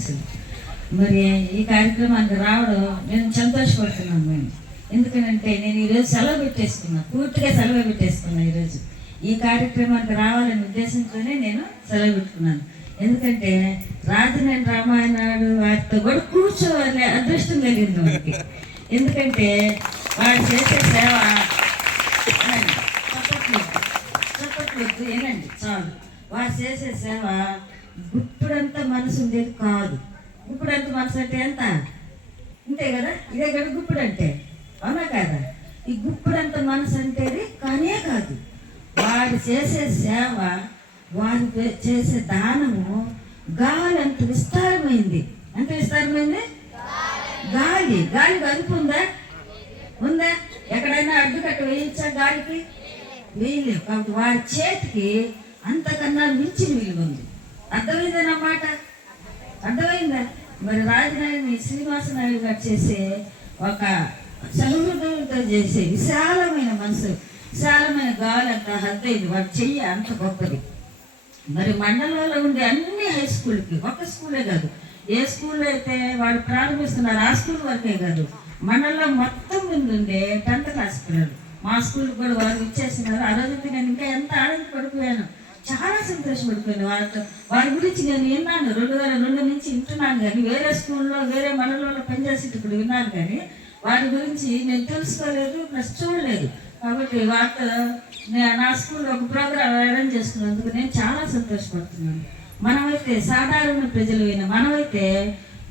శుభాశీస్సులు. మరి ఈ కార్యక్రమానికి రావడం నేను సంతోషపడుతున్నాను. మేము ఎందుకనంటే నేను ఈరోజు సెలవు పెట్టేసుకున్నా, పూర్తిగా సెలవు పెట్టేసుకున్నా. ఈరోజు ఈ కార్యక్రమానికి రావాలనే ఉద్దేశంతోనే నేను సెలవు పెట్టుకున్నాను. ఎందుకంటే రాజనేని రామాయణాడు వారితో కూడా కూర్చోవాలి అదృష్టం కలిగింది మనకి. ఎందుకంటే వాడు చేసే సేవ చప్పట్లు ఏనండి చాలు. వాడు చేసే సేవ గుప్పుడంతా మనసు ఉండేది కాదు. గుప్పుడంత మనసు అంటే ఎంత అంతే కదా, ఇదే కదా గుప్పుడు అంటే, అవునా కాదా? ఈ గుప్పుడంత మనసు అంటేది కానే కాదు. వాడు చేసే సేవ, వారు చేసే దానము గాలి అంత విస్తారమైంది. ఎంత విస్తారమైంది? గాలి అదుపు ఉందా? ఎక్కడైనా అడ్డుకట్ట వేయించా గాలికి? వేయలేవు. కాబట్టి వారి చేతికి అంతకన్నా మించిన విలువ ఉంది. అర్థమైందన్నమాట, అర్థమైందా? మరి రాజనాయుడు శ్రీనివాసనాయుడు గారు చేసే ఒక సహృదయంతో చేసే విశాలమైన మనసు, విశాలమైన గాలి అంత హద్దైంది. వాడు చెయ్యి అంత గొప్పది. మరి మండలంలో ఉండే అన్ని హై స్కూల్కి, ఒక స్కూలే కాదు, ఏ స్కూల్లో అయితే వాళ్ళు ప్రారంభిస్తున్నారు ఆ స్కూల్ వరకే కాదు, మండలంలో మొత్తం ముందు ఉండే 10th క్లాస్ పిల్లలు మా స్కూల్కి కూడా వారు ఇచ్చేస్తున్నారు. ఆ రోజైతే నేను ఇంకా ఎంత ఆనందపడిపోయాను, చాలా సంతోషపడిపోయాను. వారి గురించి నేను విన్నాను, 2002 నుంచి వింటున్నాను. కానీ వేరే స్కూల్లో వేరే మండలంలో పనిచేసేటప్పుడు విన్నాను, కానీ వారి గురించి నేను తెలుసుకోలేదు, ప్లస్ చూడలేదు. కాబట్టి వారితో నా స్కూల్లో ఒక ప్రోగ్రాం అరేంజ్ చేసుకున్నందుకు నేను చాలా సంతోషపడుతున్నాను. మనమైతే సాధారణ ప్రజలైన మనమైతే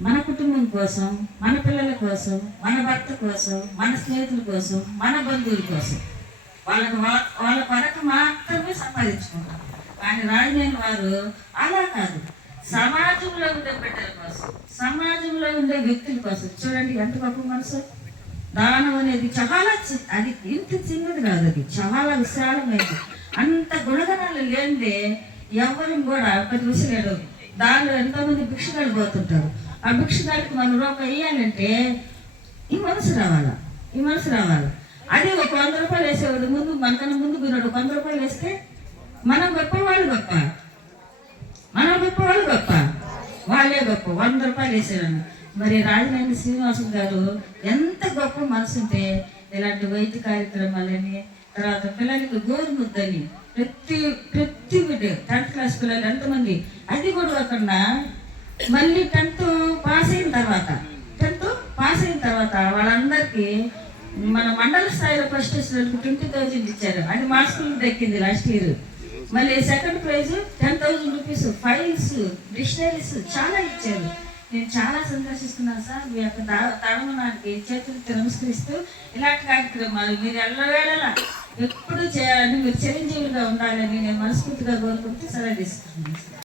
మన కుటుంబం కోసం, మన పిల్లల కోసం, మన భర్త కోసం, మన స్నేహితుల కోసం, మన బంధువుల కోసం వాళ్ళ కొరకు మాత్రమే సంపాదించుకుంటారు. కానీ రాజనేని వారు అలా కాదు, సమాజంలో ఉండే బిడ్డల కోసం, సమాజంలో ఉండే వ్యక్తుల కోసం. చూడండి ఎంత గొప్ప మనసు. దానం అనేది చాలా అది ఇంత చిన్నది కాదు, అది చాలా విశాలమైనది. అంత గుణగణాలు లేనిదే ఎవరు కూడా 10 విషయాలు. దానిలో ఎంతోమంది భిక్షగాళ్ళు పోతుంటారు. ఆ భిక్షగాళ్ళకి మనం రూపాయి వేయాలంటే ఈ మనసు రావాలా, ఈ మనసు రావాలి. అదే ఒక 100 రూపాయలు వేసేవాడు ముందు, మనకన్నా ముందు పోయినాడు 100 రూపాయలు వేస్తే మనం గొప్ప, వాళ్ళు గొప్ప, మనం గొప్ప, వాళ్ళు గొప్ప, వాళ్ళే గొప్ప. 100 రూపాయలు వేసేవాడు. మరి రాజనేని శ్రీనివాసం గారు ఎంత గొప్ప మనసు ఉంటే ఇలాంటి వైద్య కార్యక్రమాలని, తర్వాత పిల్లలకి గోరుముద్దని, ప్రతి బిడ్డ 10th క్లాస్ పిల్లలు ఎంతమంది, అది కూడా కాకుండా మళ్ళీ 10th పాస్ అయిన తర్వాత వాళ్ళందరికీ మన మండల స్థాయిలో ఫస్ట్ వచ్చినట్టు 20,000 ఇచ్చారు. అది మా స్కూల్ దక్కింది లాస్ట్ ఇయర్. మళ్ళీ second prize 10,000 rupees, files, dictionaries చాలా ఇచ్చారు. నేను చాలా సంతోషిస్తున్నాను సార్. మీ యొక్క తడమనానికి చేతులకి నమస్కరిస్తూ ఇలాంటి కార్యక్రమాలు మీరు ఎల్లవేళలా ఎప్పుడు చేయాలని, మీరు చిరంజీవులుగా ఉండాలని నేను మనస్ఫూర్తిగా కోరుకుంటూ సెలవు తీసుకుంటున్నాను.